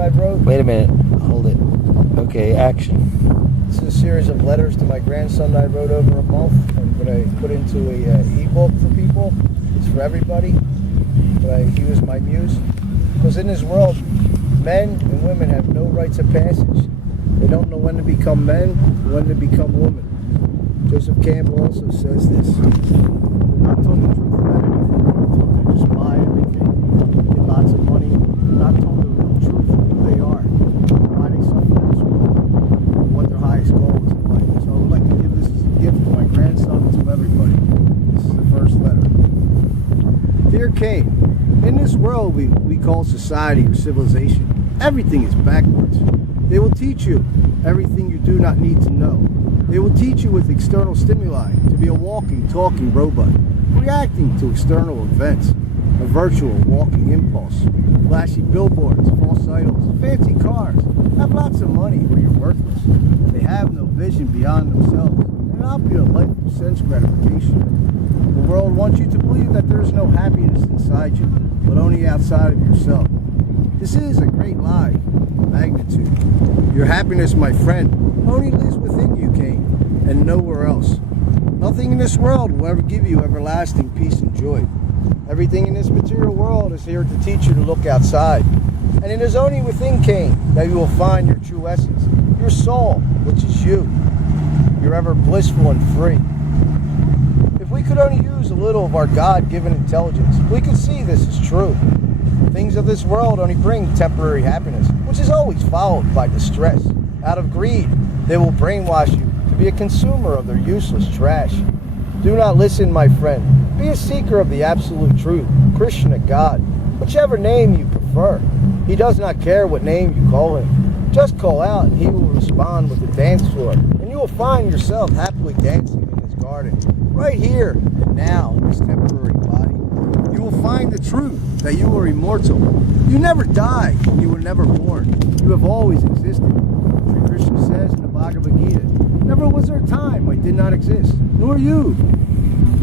that I wrote. Wait a minute. Hold it. Okay, action. This is a series of letters to my grandson that I wrote over a month and that I put into a e-book for people. It's for everybody. But he was my muse. Because in this world, men and women have no rites of passage. They don't know when to become men, when to become women. Joseph Campbell also says this. They're not told the truth about anything. They're told to just buy everything, get lots of money. They're not told the real truth of who they are, why they suffer in this world, what their highest goal is in life. So I would like to give this as a gift to my grandson and to everybody. This is the first letter. Dear Cain, in this world we call society or civilization, everything is backwards. They will teach you everything you do not need to know. They will teach you with external stimuli to be a walking, talking robot, reacting to external events, a virtual walking impulse, flashy billboards, false idols, fancy cars, have lots of money where you're worthless. They have no vision beyond themselves and operate a life of sense gratification. The world wants you to believe that there is no happiness inside you, but only outside of yourself. This is a great lie, magnitude. Your happiness, my friend, only lives within you, Cain, and nowhere else. Nothing in this world will ever give you everlasting peace and joy. Everything in this material world is here to teach you to look outside. And it is only within Cain that you will find your true essence, your soul, which is you. You're ever blissful and free. If we could only use a little of our God-given intelligence, we could see this is true. Things of this world only bring temporary happiness, which is always followed by distress. Out of greed, they will brainwash you to be a consumer of their useless trash. Do not listen, my friend. Be a seeker of the absolute truth, Krishna, God, whichever name you prefer. He does not care what name you call him. Just call out and he will respond with a dance floor, and you will find yourself happily dancing in his garden, right here and now in this temporary body. You will find the truth that you are immortal. You never die, and you were never born. You have always existed. Sri Krishna says in the Bhagavad Gita, never was there a time I did not exist, nor you,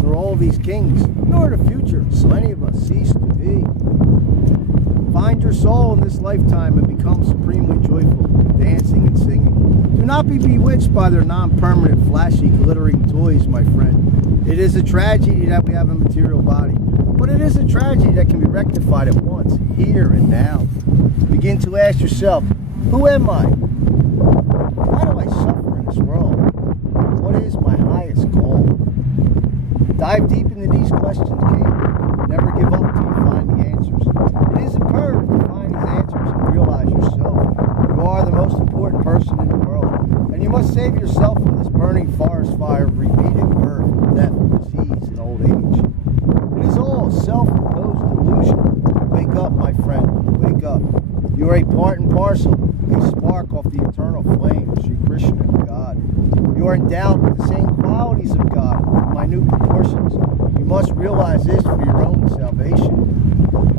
nor all these kings, nor the future, so any of us cease to be. Find your soul in this lifetime and become supremely joyful, dancing and singing. Do not be bewitched by their non-permanent, flashy, glittering toys, my friend. It is a tragedy that we have a material body, but it is a tragedy that can be rectified at once, here and now. Begin to ask yourself, who am I? Why do I suffer in this world? What is my highest goal? Dive deep into these questions, Cain. Never give up until you find the answers. It is imperative to find these answers and realize yourself. You are the most important person in the world, and you must save yourself from this burning forest fire of repeated birth, death, disease, and old age. It is all self-imposed delusion. Wake up, my friend. Wake up. You are a part and parcel, a spark off the eternal flame of Sri Krishna, God. You are endowed with the same qualities of God, in minute proportions. You must realize this for your own salvation.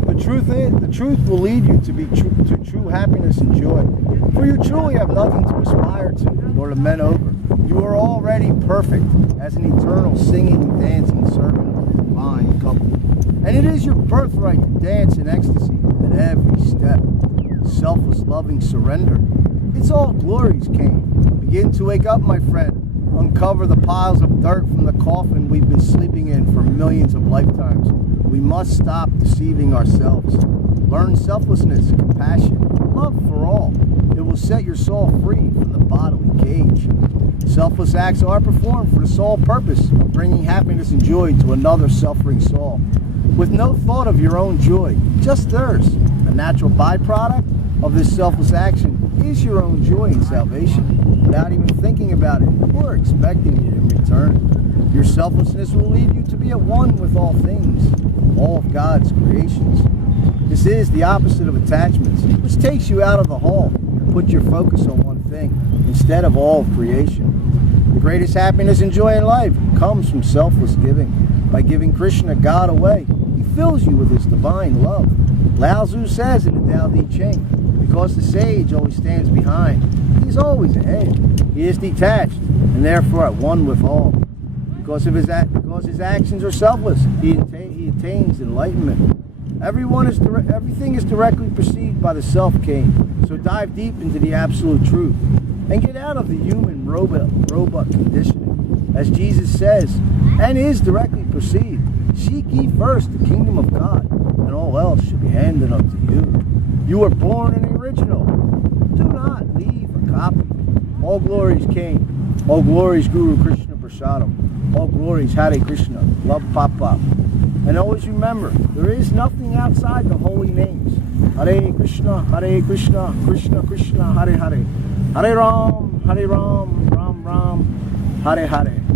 The truth will lead you to true happiness and joy. For you truly have nothing to aspire to, nor to men over. You are already perfect as an eternal singing and dancing servant of the divine couple. And it is your birthright to dance in ecstasy at every step. Selfless, loving surrender. It's all glories, Cain. Begin to wake up, my friend. Uncover the piles of dirt from the coffin we've been sleeping in for millions of lifetimes. We must stop deceiving ourselves. Learn selflessness, compassion, love for all. It will set your soul free from the bodily cage. Selfless acts are performed for the sole purpose of bringing happiness and joy to another suffering soul, with no thought of your own joy, just theirs. A natural byproduct of this selfless action is your own joy and salvation, without even thinking about it or expecting it in return. Your selflessness will lead you to be at one with all things, all of God's creations. This is the opposite of attachments, which takes you out of the whole and puts your focus on one thing instead of all of creation. The greatest happiness and joy in life comes from selfless giving. By giving Krishna, God, away, he fills you with his divine love. Lao Tzu says in the Tao Te Ching, because the sage always stands behind, he is always ahead. He is detached and therefore at one with all. Because his actions are selfless, he attains enlightenment. Everything is directly perceived by the self, Cain. So dive deep into the absolute truth and get out of the human robot conditioning. As Jesus says, and is directly perceived, seek ye first the kingdom of God, and all else should be handed unto you. You were born an original. Do not leave a copy. All glories Cain. All glories Guru Krishna Prasadam. All glories Hare Krishna. Love Papa. And always remember, there is nothing outside the holy names. Hare Krishna, Krishna Krishna, Hare Hare. Hare Ram, Ram Ram, Hare Hare.